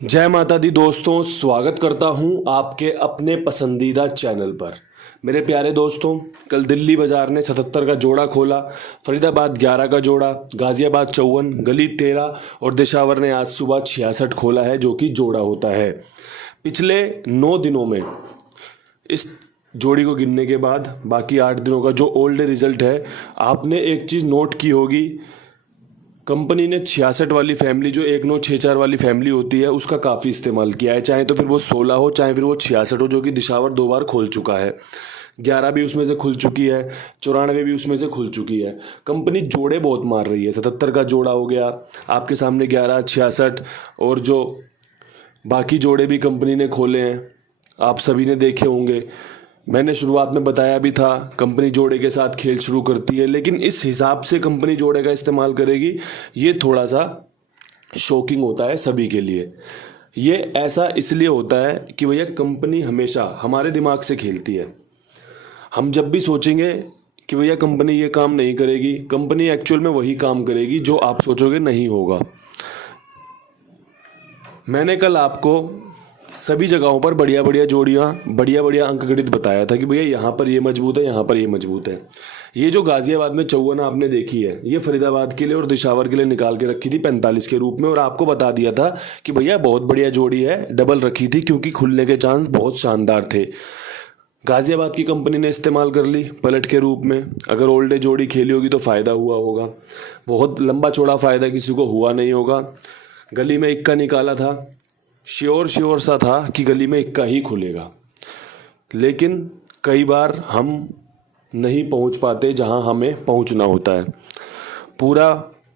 जय माता दी दोस्तों, स्वागत करता हूं आपके अपने पसंदीदा चैनल पर। मेरे प्यारे दोस्तों, कल दिल्ली बाजार ने 77 का जोड़ा खोला, फरीदाबाद 11 का जोड़ा, गाजियाबाद 54, गली 13 और दिशावर ने आज सुबह 66 खोला है, जो कि जोड़ा होता है। पिछले 9 दिनों में इस जोड़ी को गिनने के बाद बाकी 8 दिनों का जो ओल्ड रिजल्ट है, आपने एक चीज़ नोट की होगी, कंपनी ने 66 वाली फैमिली, जो 1964 वाली फैमिली होती है, उसका काफ़ी इस्तेमाल किया है। चाहे तो फिर वो 16 हो, चाहे फिर वो 66 हो, जो कि दिशावर 2 बार खोल चुका है। 11 भी उसमें से खुल चुकी है, 94 भी उसमें से खुल चुकी है। कंपनी जोड़े बहुत मार रही है। 77 का जोड़ा हो गया आपके सामने, 11, 66 और जो बाकी जोड़े भी कंपनी ने खोले हैं, आप सभी ने देखे होंगे। मैंने शुरुआत में बताया भी था, कंपनी जोड़े के साथ खेल शुरू करती है, लेकिन इस हिसाब से कंपनी जोड़े का इस्तेमाल करेगी, ये थोड़ा सा शॉकिंग होता है सभी के लिए। ये ऐसा इसलिए होता है कि भैया कंपनी हमेशा हमारे दिमाग से खेलती है। हम जब भी सोचेंगे कि भैया कंपनी ये काम नहीं करेगी, कंपनी एक्चुअल में वही काम करेगी जो आप सोचोगे नहीं होगा। मैंने कल आपको सभी जगहों पर बढ़िया बढ़िया जोड़ियाँ, बढ़िया बढ़िया अंकगणित बताया था कि भैया यहाँ पर ये मजबूत है, यहाँ पर ये मजबूत है। ये जो गाजियाबाद में 54 आपने देखी है, ये फरीदाबाद के लिए और दिशावर के लिए निकाल के रखी थी 45 के रूप में, और आपको बता दिया था कि भैया बहुत बढ़िया जोड़ी है, डबल रखी थी क्योंकि खुलने के चांस बहुत शानदार थे। गाजियाबाद की कंपनी ने इस्तेमाल कर ली पलट के रूप में। अगर ओल्ड डे जोड़ी खेली होगी तो फ़ायदा हुआ होगा, बहुत लंबा चौड़ा फ़ायदा किसी को हुआ नहीं होगा। गली में इक्का निकाला था, श्योर सा था कि गली में इक्का ही खुलेगा, लेकिन कई बार हम नहीं पहुंच पाते जहां हमें पहुंचना होता है। पूरा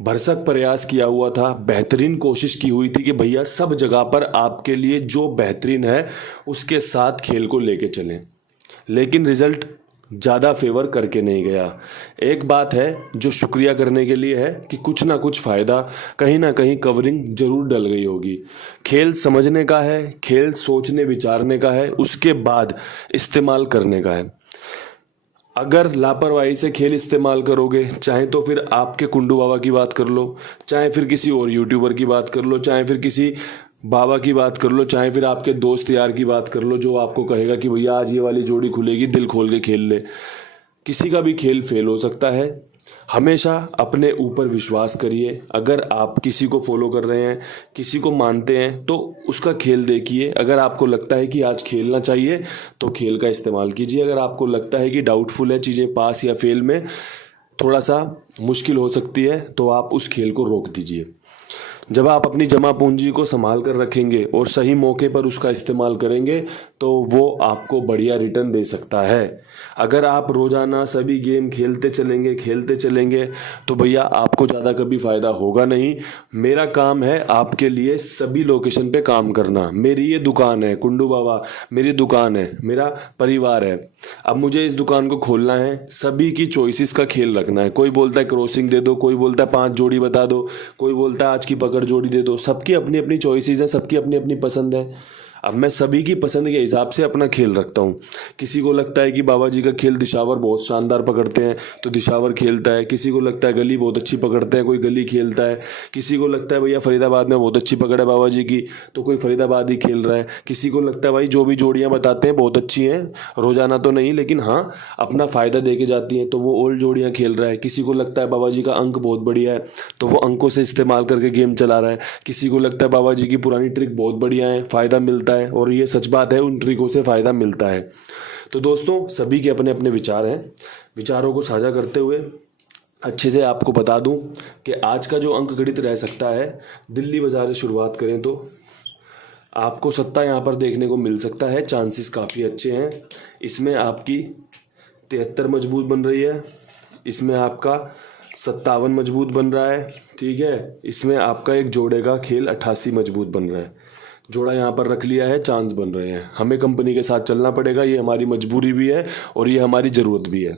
भरसक प्रयास किया हुआ था, बेहतरीन कोशिश की हुई थी कि भैया सब जगह पर आपके लिए जो बेहतरीन है उसके साथ खेल को लेके चलें, लेकिन रिजल्ट ज़्यादा फेवर करके नहीं गया। एक बात है जो शुक्रिया करने के लिए है कि कुछ ना कुछ फ़ायदा, कहीं ना कहीं कवरिंग जरूर डल गई होगी। खेल समझने का है, खेल सोचने विचारने का है, उसके बाद इस्तेमाल करने का है। अगर लापरवाही से खेल इस्तेमाल करोगे, चाहे तो फिर आपके कुंडू बाबा की बात कर लो, चाहे फिर किसी और यूट्यूबर की बात कर लो, चाहे फिर किसी बाबा की बात कर लो, चाहे फिर आपके दोस्त यार की बात कर लो, जो आपको कहेगा कि भैया आज ये वाली जोड़ी खुलेगी, दिल खोल के खेल ले, किसी का भी खेल फेल हो सकता है। हमेशा अपने ऊपर विश्वास करिए। अगर आप किसी को फॉलो कर रहे हैं, किसी को मानते हैं, तो उसका खेल देखिए। अगर आपको लगता है कि आज खेलना चाहिए तो खेल का इस्तेमाल कीजिए। अगर आपको लगता है कि डाउटफुल है चीज़ें, पास या फेल में थोड़ा सा मुश्किल हो सकती है, तो आप उस खेल को रोक दीजिए। जब आप अपनी जमा पूंजी को संभाल कर रखेंगे और सही मौके पर उसका इस्तेमाल करेंगे, तो वो आपको बढ़िया रिटर्न दे सकता है। अगर आप रोज़ाना सभी गेम खेलते चलेंगे तो भैया आपको ज़्यादा कभी फ़ायदा होगा नहीं। मेरा काम है आपके लिए सभी लोकेशन पे काम करना। मेरी ये दुकान है कुंडू बाबा, मेरी दुकान है, मेरा परिवार है। अब मुझे इस दुकान को खोलना है, सभी की चॉइसेस का खेल रखना है। कोई बोलता है क्रॉसिंग दे दो, कोई बोलता है 5 जोड़ी बता दो, कोई बोलता है आज की पकड़ जोड़ी दे दो। सबकी अपनी अपनी चॉइसेस हैं, सबकी अपनी अपनी पसंद है। अब मैं सभी की पसंद के हिसाब से अपना खेल रखता हूँ। किसी को लगता है कि बाबा जी का खेल दिशावर बहुत शानदार पकड़ते हैं तो दिशावर खेलता है, किसी को लगता है गली बहुत अच्छी पकड़ते हैं, कोई गली खेलता है, किसी को लगता है भैया फरीदाबाद में बहुत अच्छी पकड़ है बाबा जी की तो कोई फरीदाबाद ही खेल रहा है, किसी को लगता है भाई जो भी जोड़ियाँ बताते हैं बहुत अच्छी हैं, रोजाना तो नहीं लेकिन हाँ अपना फ़ायदा दे के जाती हैं, तो वो ओल्ड जोड़ियाँ खेल रहा है। किसी को लगता है बाबा जी का अंक बहुत बढ़िया है तो वो अंकों से इस्तेमाल करके गेम चला रहा है। किसी को लगता है बाबा जी की पुरानी ट्रिक बहुत बढ़िया है, फ़ायदा मिलता है, और ये सच बात है, उन ट्रिकों से फ़ायदा मिलता है। तो दोस्तों सभी के अपने अपने विचार हैं, विचारों को साझा करते हुए अच्छे से आपको बता दूं कि आज का जो अंक गणित रह सकता है, दिल्ली बाजार से शुरुआत करें तो आपको सत्ता यहाँ पर देखने को मिल सकता है। चांसेस काफ़ी अच्छे हैं। इसमें आपकी 73 मजबूत बन रही है, इसमें आपका 57 मजबूत बन रहा है, ठीक है। इसमें आपका एक जोड़े का खेल 88 मजबूत बन रहा है। जोड़ा यहाँ पर रख लिया है, चांस बन रहे हैं। हमें कंपनी के साथ चलना पड़ेगा, ये हमारी मजबूरी भी है और ये हमारी ज़रूरत भी है।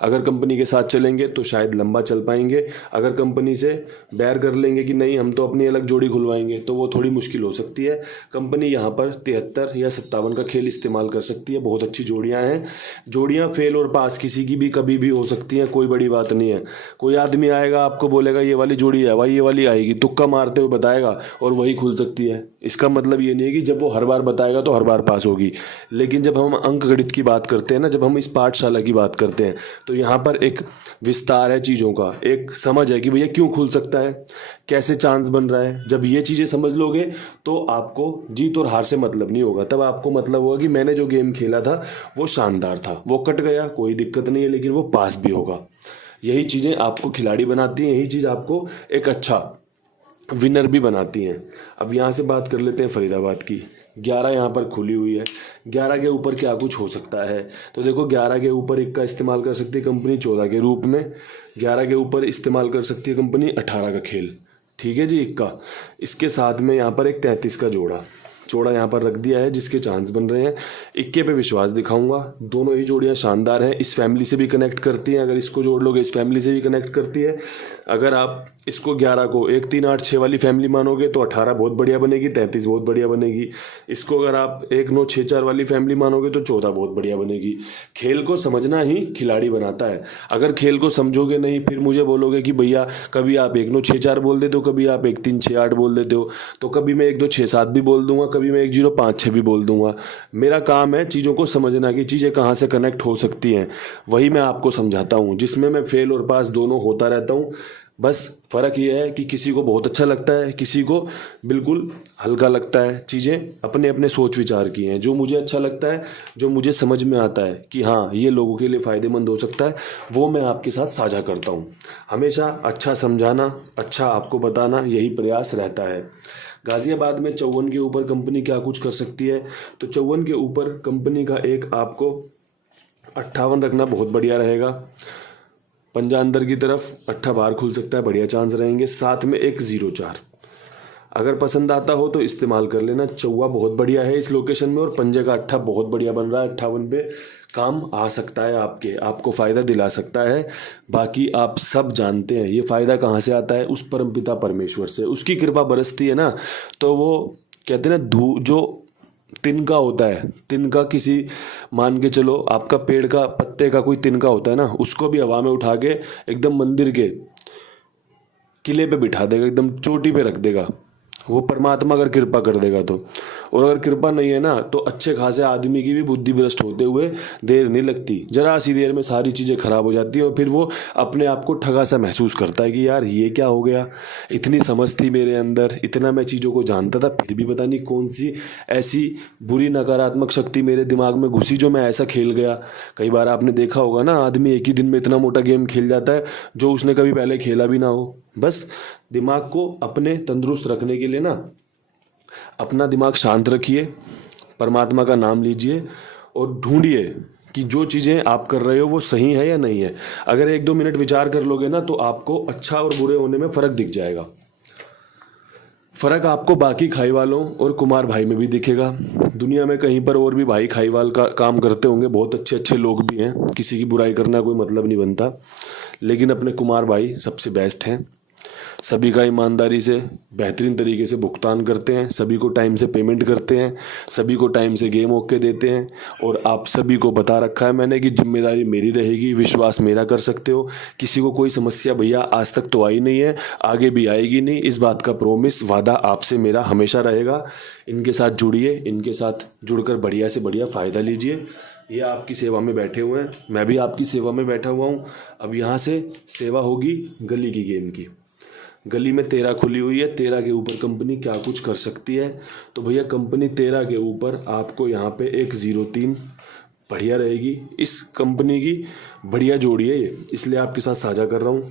अगर कंपनी के साथ चलेंगे तो शायद लंबा चल पाएंगे, अगर कंपनी से बैर कर लेंगे कि नहीं हम तो अपनी अलग जोड़ी खुलवाएंगे तो वो थोड़ी मुश्किल हो सकती है। कंपनी यहाँ पर 73 या 57 का खेल इस्तेमाल कर सकती है। बहुत अच्छी जोड़ियाँ हैं। जोड़ियाँ फेल और पास किसी की भी कभी भी हो सकती हैं, कोई बड़ी बात नहीं है। कोई आदमी आएगा आपको बोलेगा ये वाली जोड़ी है भाई, ये वाली आएगी, तुक्का मारते हुए बताएगा और वही खुल सकती है। इसका मतलब ये नहीं है कि जब वो हर बार बताएगा तो हर बार पास होगी। लेकिन जब हम अंक गणित की बात करते हैं ना, जब हम इस पाठशाला की बात करते हैं तो यहाँ पर एक विस्तार है चीज़ों का, एक समझ है कि भैया क्यों खुल सकता है, कैसे चांस बन रहा है। जब ये चीज़ें समझ लोगे तो आपको जीत और हार से मतलब नहीं होगा। तब आपको मतलब होगा कि मैंने जो गेम खेला था वो शानदार था, वो कट गया कोई दिक्कत नहीं है, लेकिन वो पास भी होगा। यही चीज़ें आपको खिलाड़ी बनाती हैं, यही चीज़ आपको एक अच्छा विनर भी बनाती हैं। अब यहाँ से बात कर लेते हैं फरीदाबाद की। 11 यहाँ पर खुली हुई है। 11 के ऊपर क्या कुछ हो सकता है, तो देखो 11 के ऊपर 1 का इस्तेमाल कर सकती है कंपनी 14 के रूप में। 11 के ऊपर इस्तेमाल कर सकती है कंपनी 18 का खेल, ठीक है जी, 1 का। इसके साथ में यहाँ पर एक 33 का जोड़ा यहाँ पर रख दिया है जिसके चांस बन रहे हैं। 21 पे विश्वास दिखाऊंगा। दोनों ही जोड़ियाँ शानदार हैं, इस फैमिली से भी कनेक्ट करती हैं। अगर इसको जोड़ लोगे इस फैमिली से भी कनेक्ट करती है। अगर आप इसको 11 को 1 3 8 6 वाली फैमिली मानोगे तो 18 बहुत बढ़िया बनेगी, 33 बहुत बढ़िया बनेगी। इसको अगर आप 1 9 6 4 वाली फैमिली मानोगे तो 14 बहुत बढ़िया बनेगी। खेल को समझना ही खिलाड़ी बनाता है। अगर खेल को समझोगे नहीं फिर मुझे बोलोगे कि भैया कभी आप 1 9 6 4 बोल देते हो, कभी आप 1 3 6 8 बोल देते हो, तो कभी मैं 1 2 6 7 भी बोल दूंगा, कभी मैं 1 0 5 6 भी बोल दूंगा। मेरा काम है चीज़ों को समझना कि चीज़ें कहाँ से कनेक्ट हो सकती हैं, वही मैं आपको समझाता हूँ, जिसमें मैं फेल और पास दोनों होता रहता हूँ। बस फ़र्क ये है कि किसी को बहुत अच्छा लगता है, किसी को बिल्कुल हल्का लगता है। चीज़ें अपने अपने सोच विचार की हैं। जो मुझे अच्छा लगता है, जो मुझे समझ में आता है कि हाँ ये लोगों के लिए फ़ायदेमंद हो सकता है, वो मैं आपके साथ साझा करता हूँ। हमेशा अच्छा समझाना, अच्छा आपको बताना, यही प्रयास रहता है। गाज़ियाबाद में 54 के ऊपर कंपनी क्या कुछ कर सकती है, तो 54 के ऊपर कंपनी का एक आपको 58 रखना बहुत बढ़िया रहेगा। पंजा अंदर की तरफ, 8 बाहर खुल सकता है, बढ़िया चांस रहेंगे। साथ में एक 0-4 अगर पसंद आता हो तो इस्तेमाल कर लेना। चौवा बहुत बढ़िया है इस लोकेशन में और पंजे का 8 बहुत बढ़िया बन रहा है। 58 पे काम आ सकता है, आपको फ़ायदा दिला सकता है। बाकी आप सब जानते हैं ये फ़ायदा कहाँ से आता है, उस परमपिता परमेश्वर से। उसकी कृपा बरसती है ना, तो वो कहते हैं ना जो तिनका होता है, तिनका किसी मान के चलो आपका पेड़ का पत्ते का कोई तिनका होता है ना, उसको भी हवा में उठा के एकदम मंदिर के किले पे बिठा देगा, एकदम चोटी पे रख देगा वो परमात्मा अगर कृपा कर देगा तो। और अगर कृपा नहीं है ना तो अच्छे खासे आदमी की भी बुद्धि भ्रष्ट होते हुए देर नहीं लगती, जरा सी देर में सारी चीज़ें खराब हो जाती हैं और फिर वो अपने आप को ठगा सा महसूस करता है कि यार ये क्या हो गया, इतनी समझ थी मेरे अंदर, इतना मैं चीज़ों को जानता था, फिर भी पता नहीं कौन सी ऐसी बुरी नकारात्मक शक्ति मेरे दिमाग में घुसी जो मैं ऐसा खेल गया। कई बार आपने देखा होगा ना, आदमी एक ही दिन में इतना मोटा गेम खेल जाता है जो उसने कभी पहले खेला भी ना हो। बस दिमाग को अपने तंदुरुस्त रखने के लिए ना अपना दिमाग शांत रखिए, परमात्मा का नाम लीजिए और ढूंढिए कि जो चीज़ें आप कर रहे हो वो सही है या नहीं है। अगर 1-2 मिनट विचार कर लोगे ना तो आपको अच्छा और बुरे होने में फ़र्क दिख जाएगा। फ़र्क आपको बाकी खाई वालों और कुमार भाई में भी दिखेगा। दुनिया में कहीं पर और भी भाई खाई वाल का काम करते होंगे, बहुत अच्छे अच्छे लोग भी हैं, किसी की बुराई करना कोई मतलब नहीं बनता, लेकिन अपने कुमार भाई सबसे बेस्ट हैं। सभी का ईमानदारी से बेहतरीन तरीके से भुगतान करते हैं, सभी को टाइम से पेमेंट करते हैं, सभी को टाइम से गेम ओके देते हैं। और आप सभी को बता रखा है मैंने कि जिम्मेदारी मेरी रहेगी, विश्वास मेरा कर सकते हो। किसी को कोई समस्या भैया आज तक तो आई नहीं है, आगे भी आएगी नहीं, इस बात का प्रॉमिस वादा आपसे मेरा हमेशा रहेगा। इनके साथ जुड़िए, इनके साथ जुड़कर बढ़िया से बढ़िया फ़ायदा लीजिए। ये आपकी सेवा में बैठे हुए हैं, मैं भी आपकी सेवा में बैठा हुआ हूँ। अब यहाँ से सेवा होगी गली की गेम की। गली में 13 खुली हुई है, 13 के ऊपर कंपनी क्या कुछ कर सकती है, तो भैया कंपनी 13 के ऊपर आपको यहाँ पे एक 0-3 बढ़िया रहेगी। इस कंपनी की बढ़िया जोड़ी है ये, इसलिए आपके साथ साझा कर रहा हूँ।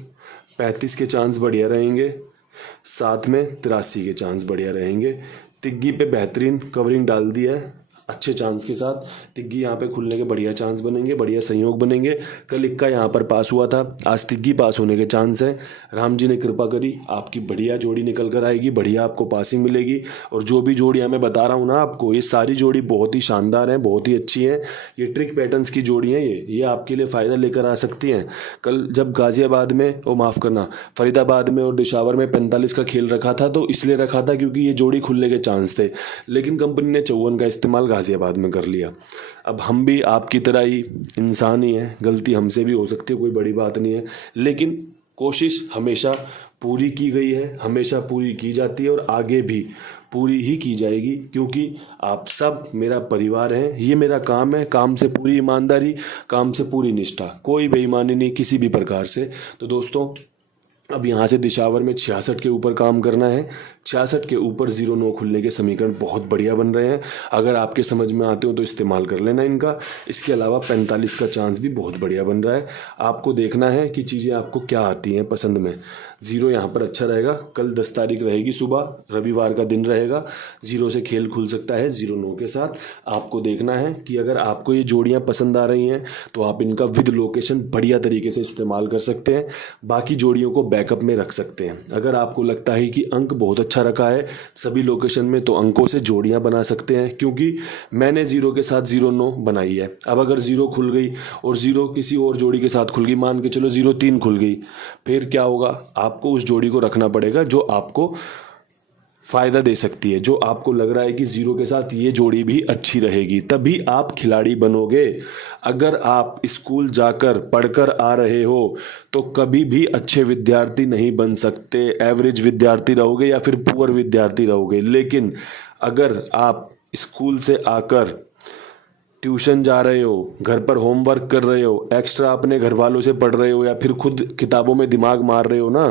35 के चांस बढ़िया रहेंगे, साथ में 83 के चांस बढ़िया रहेंगे। तिग्गी पे बेहतरीन कवरिंग डाल दी है, अच्छे चांस के साथ। तिग्गी यहाँ पे खुलने के बढ़िया चांस बनेंगे, बढ़िया संयोग बनेंगे। कल इक्का यहाँ पर पास हुआ था, आज तिग्गी पास होने के चांस हैं। राम जी ने कृपा करी, आपकी बढ़िया जोड़ी निकल कर आएगी, बढ़िया आपको पासिंग मिलेगी। और जो भी जोड़ियाँ मैं बता रहा हूँ ना आपको, ये सारी जोड़ी बहुत ही शानदार हैं, बहुत ही अच्छी हैं। ये ट्रिक पैटर्न्स की जोड़ी हैं, ये आपके लिए फ़ायदा लेकर आ सकती हैं। कल जब गाज़ियाबाद में, वो माफ़ करना, फरीदाबाद में और दिशावर में 45 का खेल रखा था, तो इसलिए रखा था क्योंकि ये जोड़ी खुलने के चांस थे, लेकिन कंपनी ने 54 का इस्तेमाल गाज़ियाबाद में कर लिया। अब हम भी आपकी तरह ही इंसान ही हैं, गलती हमसे भी हो सकती है, कोई बड़ी बात नहीं है, लेकिन कोशिश हमेशा पूरी की गई है, हमेशा पूरी की जाती है और आगे भी पूरी ही की जाएगी, क्योंकि आप सब मेरा परिवार हैं। ये मेरा काम है, काम से पूरी ईमानदारी, काम से पूरी निष्ठा, कोई बेईमानी नहीं किसी भी प्रकार से। तो दोस्तों, अब यहाँ से दिशावर में 66 के ऊपर काम करना है। 66 के ऊपर 0-9 खुलने के समीकरण बहुत बढ़िया बन रहे हैं, अगर आपके समझ में आते हो तो इस्तेमाल कर लेना इनका। इसके अलावा 45 का चांस भी बहुत बढ़िया बन रहा है। आपको देखना है कि चीज़ें आपको क्या आती हैं पसंद में। 0 यहाँ पर अच्छा रहेगा। कल 10 तारीख रहेगी, सुबह रविवार का दिन रहेगा, 0 से खेल खुल सकता है 0-9 के साथ। आपको देखना है कि अगर आपको ये जोड़ियाँ पसंद आ रही हैं तो आप इनका विद लोकेशन बढ़िया तरीके से इस्तेमाल कर सकते हैं। बाकी जोड़ियों को बैकअप में रख सकते हैं। अगर आपको लगता है कि अंक बहुत अच्छा रखा है सभी लोकेशन में, तो अंकों से जोड़ियां बना सकते हैं, क्योंकि मैंने 0 के साथ 0-9 बनाई है। अब अगर 0 खुल गई और 0 किसी और जोड़ी के साथ खुल गई, मान के चलो 0-3 खुल गई, फिर क्या होगा? आपको उस जोड़ी को रखना पड़ेगा जो आपको फ़ायदा दे सकती है, जो आपको लग रहा है कि 0 के साथ ये जोड़ी भी अच्छी रहेगी, तभी आप खिलाड़ी बनोगे। अगर आप स्कूल जाकर पढ़कर आ रहे हो तो कभी भी अच्छे विद्यार्थी नहीं बन सकते, एवरेज विद्यार्थी रहोगे या फिर पुअर विद्यार्थी रहोगे। लेकिन अगर आप स्कूल से आकर ट्यूशन जा रहे हो, घर पर होमवर्क कर रहे हो, एक्स्ट्रा अपने घर वालों से पढ़ रहे हो या फिर खुद किताबों में दिमाग मार रहे हो ना,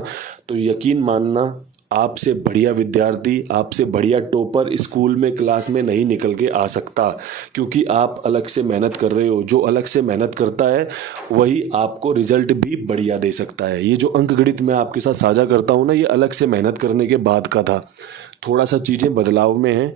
तो यकीन मानना आपसे बढ़िया विद्यार्थी, आपसे बढ़िया टॉपर स्कूल में क्लास में नहीं निकल के आ सकता, क्योंकि आप अलग से मेहनत कर रहे हो। जो अलग से मेहनत करता है वही आपको रिजल्ट भी बढ़िया दे सकता है। ये जो अंक गणित मैं आपके साथ साझा करता हूँ ना, ये अलग से मेहनत करने के बाद का था। थोड़ा सा चीज़ें बदलाव में हैं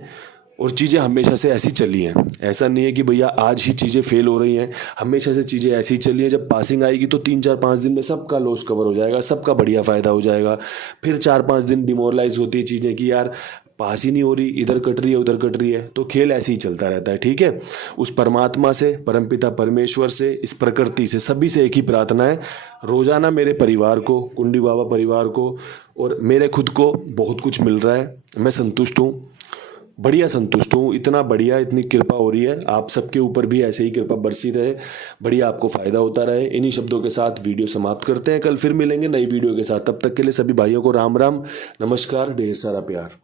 और चीज़ें हमेशा से ऐसी चली हैं। ऐसा नहीं है कि भैया आज ही चीज़ें फेल हो रही हैं, हमेशा से चीज़ें ऐसी चली हैं। जब पासिंग आएगी तो 3-4-5 दिन में सबका लॉस कवर हो जाएगा, सबका बढ़िया फ़ायदा हो जाएगा। फिर 4-5 दिन डिमोरलाइज होती है चीज़ें कि यार पास ही नहीं हो रही, इधर कट रही है उधर कट रही है, तो खेल ऐसे ही चलता रहता है। ठीक है, उस परमात्मा से, परमपिता परमेश्वर से, इस प्रकृति से, सभी से एक ही प्रार्थना है, रोज़ाना मेरे परिवार को, कुंडी बाबा परिवार को और मेरे खुद को बहुत कुछ मिल रहा है। मैं संतुष्ट हूँ, बढ़िया संतुष्ट हूँ। इतना बढ़िया, इतनी कृपा हो रही है, आप सबके ऊपर भी ऐसे ही कृपा बरसी रहे, बढ़िया आपको फ़ायदा होता रहे। इन्हीं शब्दों के साथ वीडियो समाप्त करते हैं। कल फिर मिलेंगे नई वीडियो के साथ। तब तक के लिए सभी भाइयों को राम राम, नमस्कार, ढेर सारा प्यार।